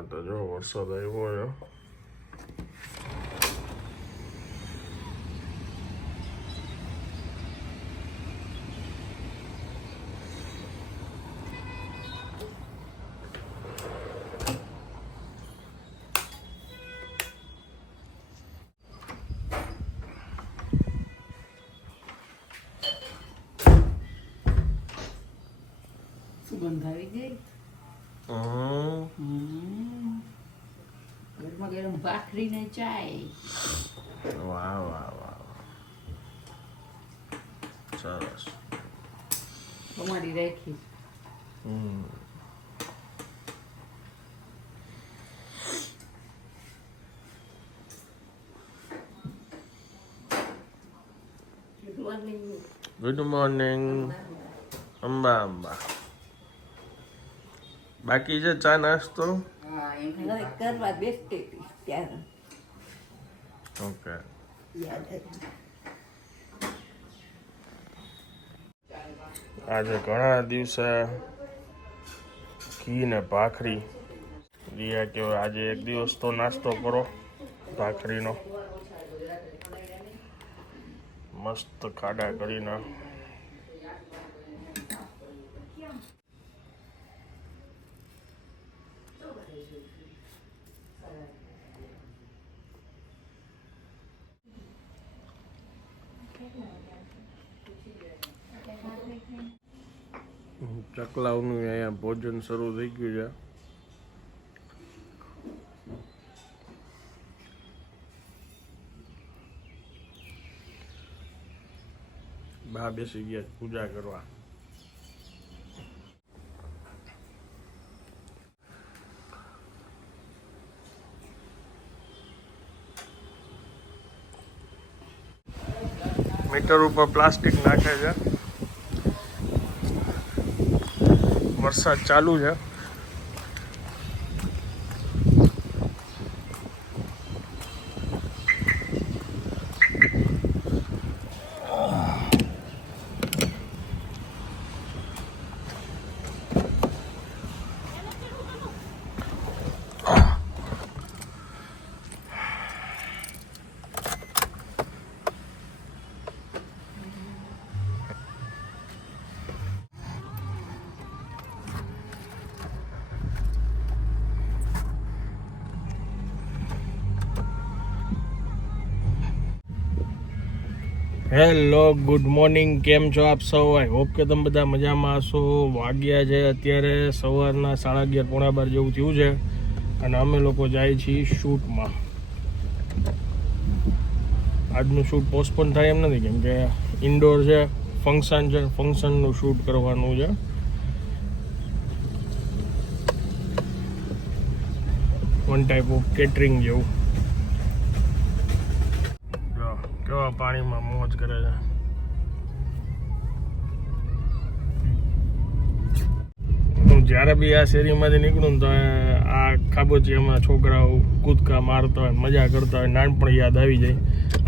હા તો જો વરસાદ આવ્યો છે. સુગંધ આવી ગઈ. ગરમા ગરમ ભાખરી ને ચાય. વાહ વાહ વાહ, સરસ. અમારી રાખી. Good morning. અંબા અંબા. બાકી છે ચા નાસ્તો? હા, એમ કરવા બેસતી હતી ત્યારે ઓકે. યાદ આવી. આજે ઘણા દિવસે ઘી ને ભાખરી. રિયા કે આજે એક દિવસ તો નાસ્તો કરો ભાખરીનો. મસ્ત ખાડા કરીને. ચકલાઓનું અહીંયા ભોજન શરૂ થઈ ગયું છે. બા બેસી ગયા પૂજા કરવા. મીટર ઉપર પ્લાસ્ટિક નાખે છે. વરસાદ ચાલુ છે. Hello, good morning. કેમ છો આપ સૌ? આઈ હોપ કે તમે બધા મજામાં હશો. વાગ્યા છે અત્યારે સવારના 11:30 પોણા 12 જેવું થયું છે અને અમે લોકો જાય છીએ શૂટમાં. આજનું શૂટ પોસ્ટપોન થાય એમ નથી, કેમ કે ઇન્ડોર છે, ફંક્શન છે, ફંક્શનનું શૂટ કરવાનું છે. વન ટાઈપ ઓફ કેટરિંગ જેવું. કેવા પાણીમાં મોજ કરે છે. હું જ્યારે બી આ શેરીમાંથી નીકળું ને તો આ ખાબોચિયામાં છોકરાઓ કૂદકા મારતા હોય, મજા કરતા હોય, નાનપણ યાદ આવી જાય.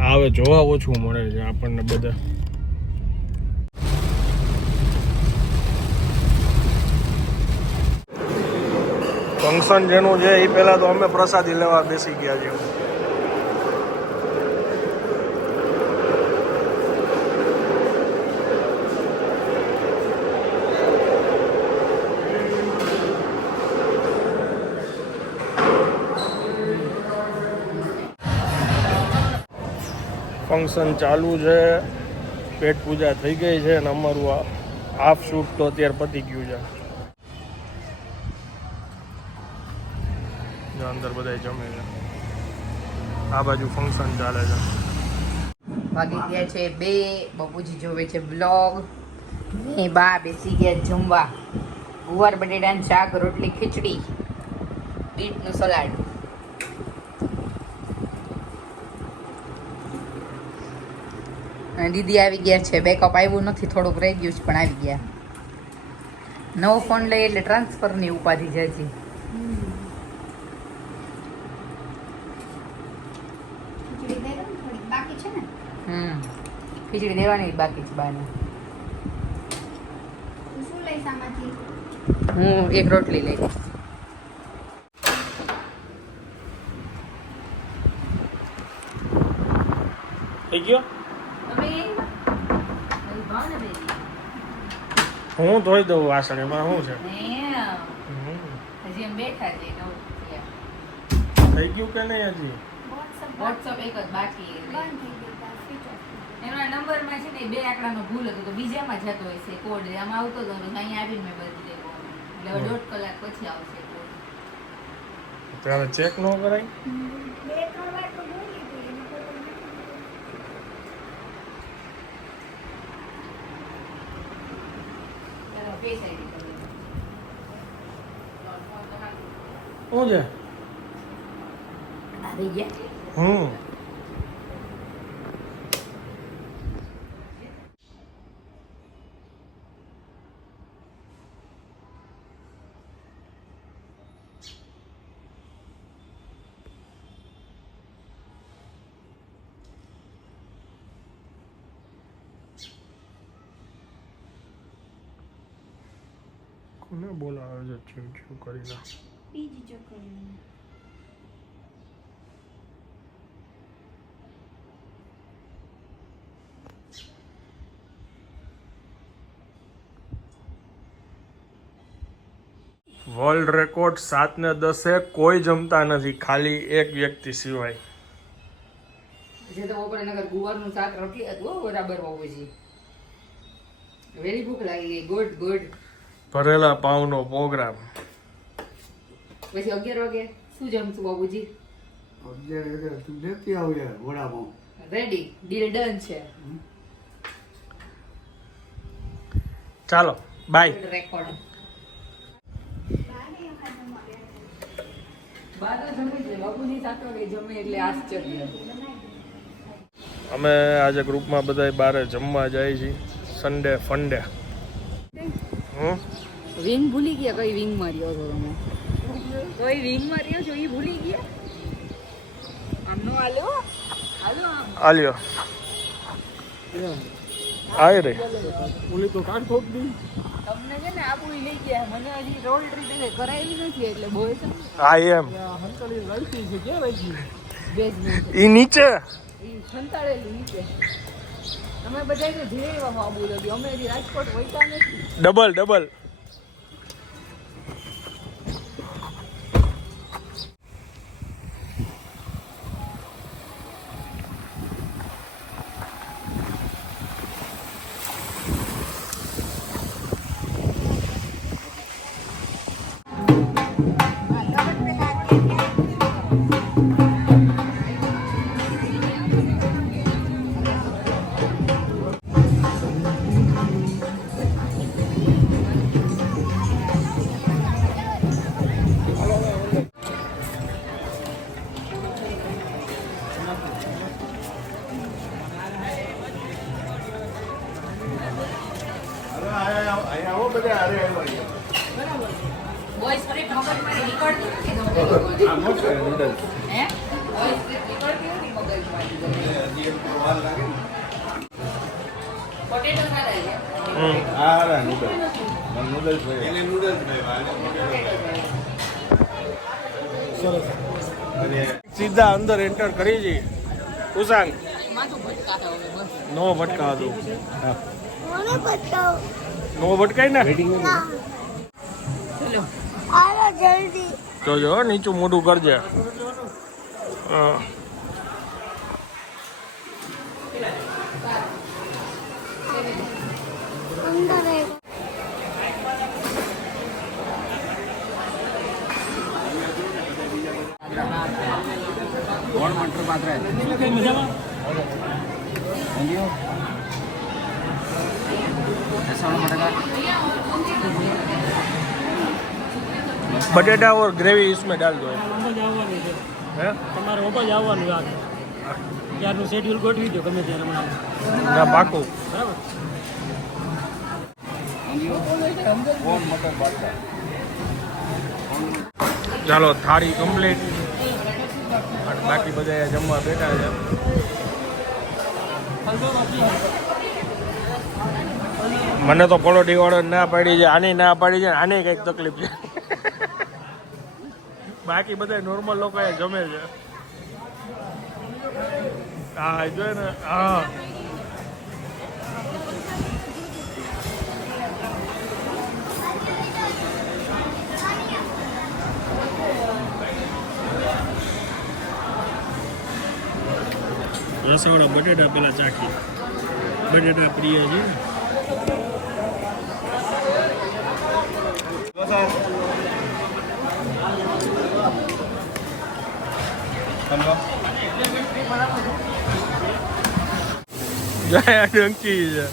આ હવે જોવા ઓછું મળે છે આપણને બધા. ફંક્શન જેનું છે એ પહેલાં તો અમે પ્રસાદી લેવા બેસી ગયા છીએ. ફંક્શન ચાલુ છે, પેટ પૂજા થઈ ગઈ છે અને અમારું આ હાફ શૂટ તો અત્યારે પતી ગયું છે. અંદર બધા જમે છે. આ બાજુ ફંક્શન ચાલે છે. વાગી ગયા છે 2. બાપુજી જોવે છે બ્લોગ. ને બા બેસી ગયા જમવા. ગુવાર બટેટાનું શાક, રોટલી, ખીચડી, બીટનું સલાડ. અને દીદી આવી ગયા છે. બેકઅપ આવ્યું નથી, થોડુંક રહી ગયું છે પણ આવી ગયા. નવો ફોન લઈ એટલે ટ્રાન્સફરની ઉપાધિ છે હજી. ખીચડી દેવાની બાકી છે બાને. હું એક રોટલી લઈ લઈશ. થઈ ગયો તમે ભાવ ને બેસી હું ધોઈ દઉં વાસણ એમાં શું છે હજી એમ બેઠા છે થઈ ગયું કે નહીં હજી વોટ્સઅપ એક જ બાકી એમના નંબરમાં છે ને 2 આંકડાનો ભૂલ હતો તો બીજામાં જતો હોય છે કોડ આમાં આવતો હતો અહીંયા આવીને મેં બદલી દેવો એટલે 1.5 કલાક પછી આવશે કોડ ત્યારે ચેક ન કરાય ફેસ આઈડી શું છે આવી ગયા કોને બોલાવે છે ચીમ ચીમ કરીને બીજી ચોકડી વર્લ્ડ રેકોર્ડ 7 ને 10 કોઈ જમતા નથી ખાલી એક વ્યક્તિ સિવાય જે તો બપોરે નગર ગુવારનું શાક રોટલી હતું હો બરાબર બાબુજી વેરી ભૂખ લાગી ગઈ ગુડ ગુડ ભરેલા પાવનો પ્રોગ્રામ પછી 11 વાગે શું જમશું બાબુજી રેડી ડીલ ડન છે ચાલો બાય રેકોર્ડ બાદ જમે છે બાબુજી 7 વાગે જમે એટલે આશ્ચર્ય અમે આજે ગ્રુપમાં બધાય બારે જમવા જાય છીએ સન્ડે ફંડે વિંગ ભૂલી ગયા કઈ વિંગ માર્યો છો તમે કઈ વિંગ માર્યો છો એ ભૂલી ગયા આમનો આલ્યો હાલો આલ્યો આય રે ઓલી તો કાન ઠોક દી તમને છે ને આપું લઈ ગયા મને હજી રોલ ટ્રીટ કરાવી નથી એટલે બોય છે આઈ એમ હંતળી રલતી છે ક્યાં રહી બેઝમેન્ટ ઈ નીચે ઈ સંતાડેલું નીચે અમે બધા તો જઈ આવ્યા આબુ દાદી અમે હજી રાજકોટ વૈતા નથી ડબલ બોયસ ફરી મગજ મારી નીકળતી નથી ગમે આ મસ્ત નૂડલ્સ હે બોયસ નીકળતી નથી મગજ મારી પોટેટો ખાધા છે આ નૂડલ્સ સીધા અંદર એન્ટર કરી જઈએ ઉસાંગ માથું ભટકાતા હવે બસ નો ભટકાતું મને બતાવો નો ભટકાય ને ચલો આલો જલ્દી જોજો હો, નીચું મોઢું કરજે હા. અંદર बटेटा और ग्रेवी इसमें डाल दो આવવાનું છે है તમારે ઓપા જ આવવાનું યાર ત્યારનું શેડ્યુલ ગોઠવી દો ગમે ત્યારે મને ना पाकू બરાબર ચાલો થાળી કમ્પ્લીટ અને બાકી બધા જમવા બેઠા છે મને તો પલોઠી વાળો ના પાડી છે આની ના પાડી છે આને કઈક તકલીફ છે બાકી બધા નોર્મલ લોકો જમે છે હા જો ને હા રસોડા બટેટા પેલા ચાખી બટેટા પ્રિય છે જયા ડંકી છે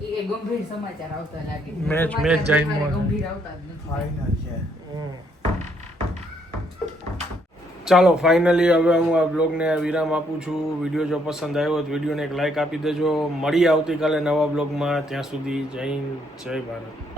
એ ગંભીર સમાચાર આવતા લાગે મેચ સમાચાર જઈને મારે મળે. ગંભીર આવતા જ નથી ફાઇનલ છે ચાલો ફાઇનલી હવે હું આ બ્લોગને વિરામ આપું છું વિડીયો જો પસંદ આવ્યો તો વિડીયોને એક લાઇક આપી દેજો મળીએ આવતીકાલે નવા બ્લોગમાં ત્યાં સુધી જય હિન્દ જય ભારત